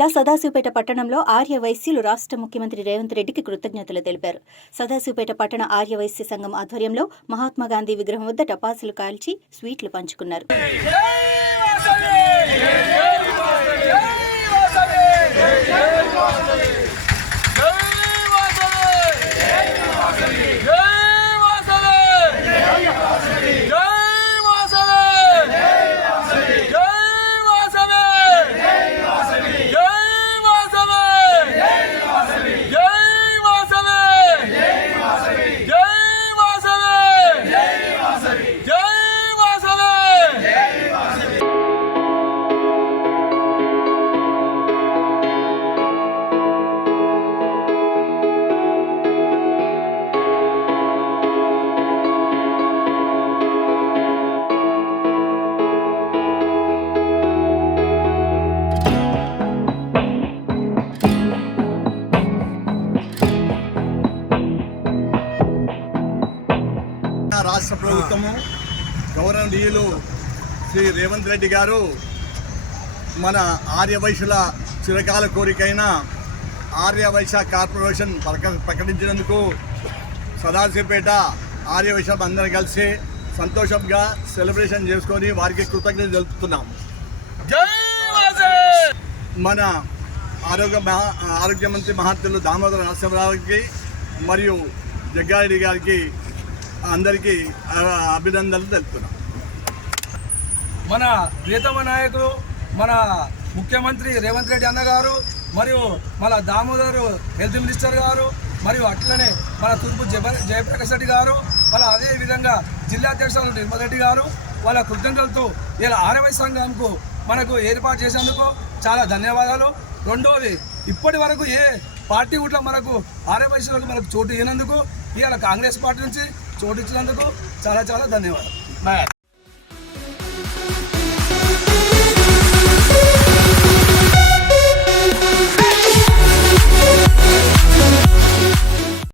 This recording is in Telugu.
జిల్లా సదాశివపేట పట్టణంలో ఆర్యవైశ్యులు రాష్ట్ర ముఖ్యమంత్రి రేవంత్ రెడ్డికి కృతజ్ఞతలు తెలిపారు. సదాశివపేట పట్టణ ఆర్యవైశ్య సంఘం ఆధ్వర్యంలో మహాత్మాగాంధీ విగ్రహం వద్ద టపాసులు కాల్చి స్వీట్లు పంచుకున్నారు. రాష్ట్ర ప్రభుత్వము గౌరవనీయులు శ్రీ రేవంత్ రెడ్డి గారు మన ఆర్యవైశ్యుల చిరకాల కోరికైన ఆర్యవైశ్య కార్పొరేషన్ ప్రకటించినందుకు సదాశివపేట ఆర్యవైశ్యం అందరం కలిసి సంతోషంగా సెలబ్రేషన్ చేసుకొని వారికి కృతజ్ఞతలు తెలుపుతున్నాం. మన ఆరోగ్య మంత్రి మహాత్ములు దామోదర నరసింహరావుకి మరియు జగ్గారెడ్డి గారికి అందరికీ అభినందనలు తెలుపుతున్నాం. మన ప్రియతమ నాయకులు మన ముఖ్యమంత్రి రేవంత్ రెడ్డి అన్న గారు మరియు మన దామోదర్ హెల్త్ మినిస్టర్ గారు మరియు అట్లనే మన తూర్పు జయప్రకాష్ రెడ్డి గారు వాళ్ళ అదేవిధంగా జిల్లా అధ్యక్షులు నిర్మల్ రెడ్డి గారు వాళ్ళ కృతజ్ఞతలతో ఇలా ఆర్యవైశ్య సంఘంకు మనకు ఏర్పాటు చేసేందుకు చాలా ధన్యవాదాలు. రెండవది, ఇప్పటి వరకు ఏ పార్టీ కూడా మనకు ఆర్యవైశ్యులకు మనకు చోటు ఇవ్వనందుకు ఇవాళ కాంగ్రెస్ పార్టీ నుంచి చోటు ఇచ్చినందుకు చాలా చాలా ధన్యవాదాలు.